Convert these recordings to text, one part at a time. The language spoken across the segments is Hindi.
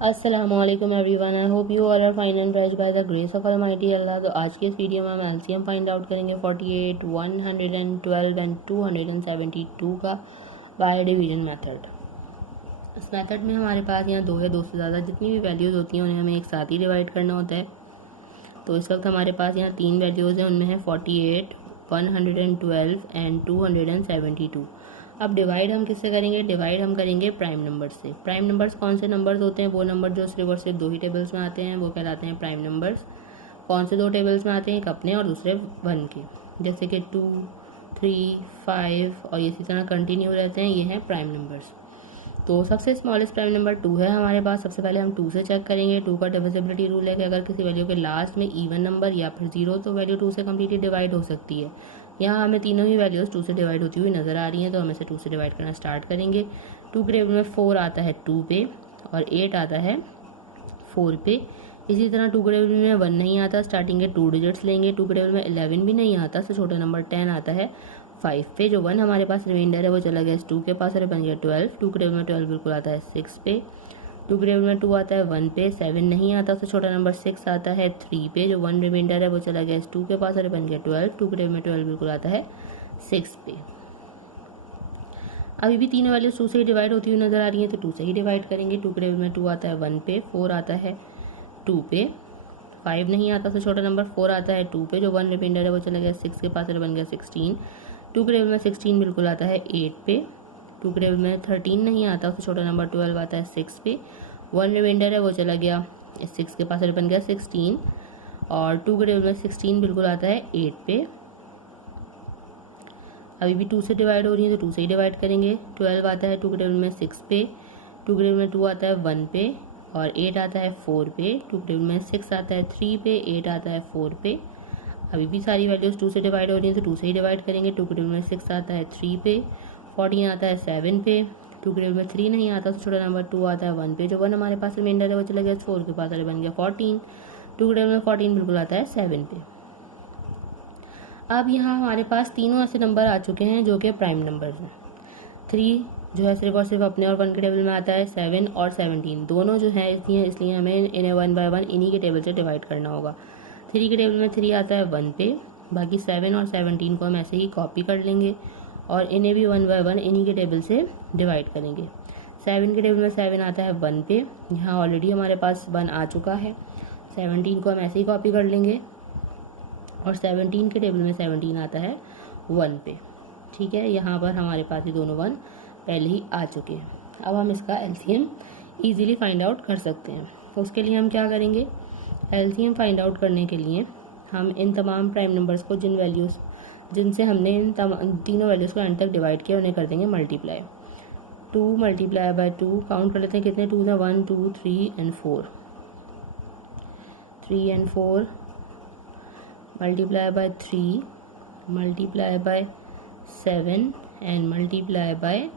अस्सलामुअलैकुम everyone. I hope you all are fine and blessed by the grace of almighty Allah. तो आज की इस वीडियो में हम एलसीएम फाइंड आउट करेंगे 48, 112 एंड 272 का बाय डिवीजन मेथड। इस मेथड में हमारे पास यहाँ दो है, दो से ज़्यादा जितनी भी वैल्यूज़ होती हैं उन्हें हमें एक साथ ही डिवाइड करना होता है। तो इस वक्त हमारे पास यहाँ तीन वैल्यूज़ हैं, उनमें है 48, 112 एंड 272। अब डिवाइड हम किससे करेंगे? डिवाइड हम करेंगे प्राइम नंबर से। प्राइम नंबर्स कौन से नंबर्स होते हैं? वो नंबर जो सिर्फ और सिर्फ दो ही टेबल्स में आते हैं वो कहलाते हैं प्राइम नंबर्स। कौन से दो टेबल्स में आते हैं? एक अपने और दूसरे वन के, जैसे कि 2, 3, 5 और इसी तरह कंटिन्यू रहते हैं, ये हैं प्राइम नंबर्स। तो सबसे स्मॉलेस्ट प्राइम नंबर 2 है हमारे पास। सबसे पहले हम 2 से चेक करेंगे। 2 का डिविजिबिलिटी रूल है कि अगर किसी वैल्यू के लास्ट में इवन नंबर या फिर 0 तो वैल्यू 2 से कम्प्लीटली डिवाइड हो सकती है। यहाँ हमें तीनों ही वैल्यूज़ 2 से डिवाइड होती हुई नज़र आ रही हैं, तो हम इसे 2 से डिवाइड करना स्टार्ट करेंगे। 2 के टेबल में 4 आता है 2 पे और 8 आता है 4 पे। इसी तरह 2 के टेबल में 1 नहीं आता, स्टार्टिंग के 2 डिजिट्स लेंगे। 2 के टेबल में 11 भी नहीं आता, तो छोटा नंबर 10 आता है 5 पे। जो 1 हमारे पास रिमाइंडर है वो चला गया 2 के पास और बन गया 12। 2 के टेबल में 12 बिल्कुल आता है 6 पे। 2 के टेबल में 2 आता है 1 पे, 7 नहीं आता, तो छोटा नंबर 6 आता है 3 पे। जो 1 रिमाइंडर है वो चला गया 2 के पास और बन गया 12। 2 के टेबल में 12 बिल्कुल आता है 6 पे। अभी भी तीनों वैल्यूज 2 से ही डिवाइड होती हुई नजर आ रही है, तो 2 से ही डिवाइड करेंगे। 2 के टेबल में 2 आता है 1 पे, 4 आता है 2 पे, 5 नहीं आता, तो छोटा नंबर 4 आता है 2 पे। जो 1 रिमाइंडर है वो चला गया 6 के पास और बन गया 16। 2 के टेबल में 16 बिल्कुल आता है 8 पे। 2 के टेबल में 13 नहीं आता, तो छोटा नंबर 12 आता है 6 पे। 1 रिमाइंडर है वो चला गया 6 के पास और बन गया 16 और 2 के टेबल में 16 बिल्कुल आता है 8 पे। अभी भी 2 से डिवाइड हो रही है, तो 2 से ही डिवाइड करेंगे। 12 आता है 2 के टेबल में 6 पे। 2 के टेबल में 2 आता है 1 पे और 8 आता है 4 पे। 2 के टेबल में 6 आता है 3 पे, 8 आता है 4 पे। अभी भी सारी वैल्यूज 2 से डिवाइड हो रही है, तो 2 से ही डिवाइड करेंगे। 2 के टेबल में 6 आता है 3 पे, 14 आता है 7 पे। 2 के टेबल में 3 नहीं आता, तो छोटा नंबर 2 आता है 1 पे। जो 1 हमारे पास रिमाइंडर है वो चला गया 4 के पास और बन गया 14। 2 के टेबल में 14 बिल्कुल आता है 7 पे। अब यहाँ हमारे पास तीनों ऐसे नंबर आ चुके हैं जो कि प्राइम नंबर्स हैं। 3 जो है सिर्फ और सिर्फ अपने और 1 के टेबल में आता है। 7 और 17 दोनों जो है इसलिए हमें इन्हें 1 बाय 1 इन्हीं के टेबल से डिवाइड करना होगा। 3 के टेबल में 3 आता है 1 पे, बाकी 7 और 17 को हम ऐसे ही कॉपी कर लेंगे और इन्हें भी 1 बाय 1 इन्हीं के टेबल से डिवाइड करेंगे। 7 के टेबल में 7 आता है 1 पे, यहाँ ऑलरेडी हमारे पास 1 आ चुका है। 17 को हम ऐसे ही कॉपी कर लेंगे और 17 के टेबल में 17 आता है 1 पे। ठीक है, यहाँ पर हमारे पास ये दोनों 1 पहले ही आ चुके हैं। अब हम इसका एलसीएम इजीली फाइंड आउट कर सकते हैं। तो उसके लिए हम क्या करेंगे? एलसीएम फाइंड आउट करने के लिए हम इन तमाम प्राइम नंबर्स को जिनसे हमने इन तीनों वैल्यूज़ को एंड तक डिवाइड किया उन्हें कर देंगे मल्टीप्लाई। 2 मल्टीप्लाई बाय 2 काउंट कर लेते हैं कितने 2 हैं, 1, 2, 3 and 4। 3 and 4 multiply by 3 multiply by 7 and multiply by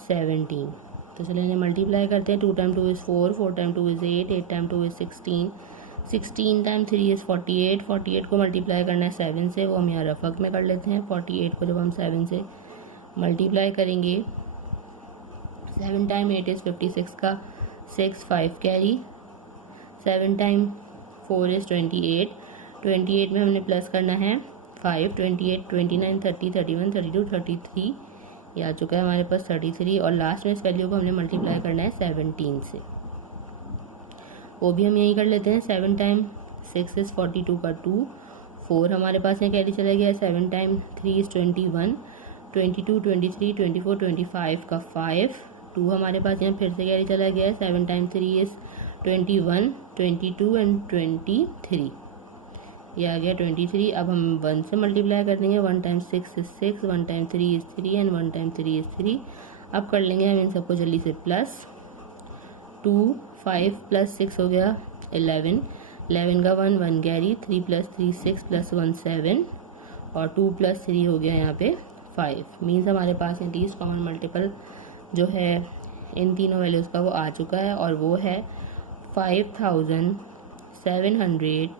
17। तो चलिए इन्हें मल्टीप्लाई करते हैं। 2 time 2 is 4, 4 time 2 is 8, 8 time 2 is 16, 16 time 3 is 48। 48 को मल्टीप्लाई करना है 7 से, वो हम यहाँ रफक में कर लेते हैं। 48 को जब हम 7 से मल्टीप्लाई करेंगे, 7 टाइम 8 इज़ 56 का 6, 5 कैरी। 7 टाइम 4 इज़ 28, 28 में हमने प्लस करना है 5, 28, 29, 30, 31, 32, 33 ये आ चुका है हमारे पास 33 और लास्ट में इस वैल्यू को हमने मल्टीप्लाई करना है 17 से, वो भी हम यही कर लेते हैं। 7 टाइम 6 इज़ 42 का 2, 4 हमारे पास यहाँ कैरी चला गया है। 7 टाइम 3 इज़ 21, 22, 23, 24, 25 का 5, 2 हमारे पास यहाँ फिर से कैरी चला गया है। 7 टाइम 3 इज़ 21, 22 एंड 23 ये आ गया 23। अब हम 1 से मल्टीप्लाई कर देंगे। 1 time 6 is 6, 1 time 3 is 3 and 1 time 3 is 3। अब कर लेंगे हम इन सबको जल्दी से प्लस। 2, 5 प्लस 6 हो गया 11, 11 का 1, 1 कैरी, 3 प्लस 3 6 प्लस 1 7 और 2 प्लस 3 हो गया यहाँ पे 5। मीन्स हमारे पास लीस्ट कॉमन मल्टीपल जो है इन तीनों वैल्यूज़ का वो आ चुका है और वो है 5712।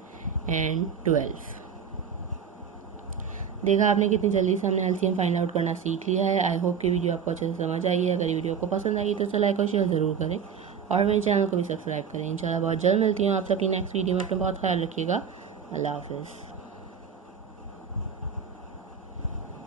देखा आपने कितनी जल्दी से हमने एलसीएम फाइंड आउट करना सीख लिया है। आई होप कि वीडियो आपको अच्छे से समझ आई है। अगर वीडियो आपको पसंद आई तो लाइक और शेयर ज़रूर करें और मेरे चैनल को भी सब्सक्राइब करें। इंशाल्लाह बहुत जल्द मिलती हूँ आप सबकी नेक्स्ट वीडियो में। अपना बहुत ख्याल रखिएगा। अल्लाह हाफिज़।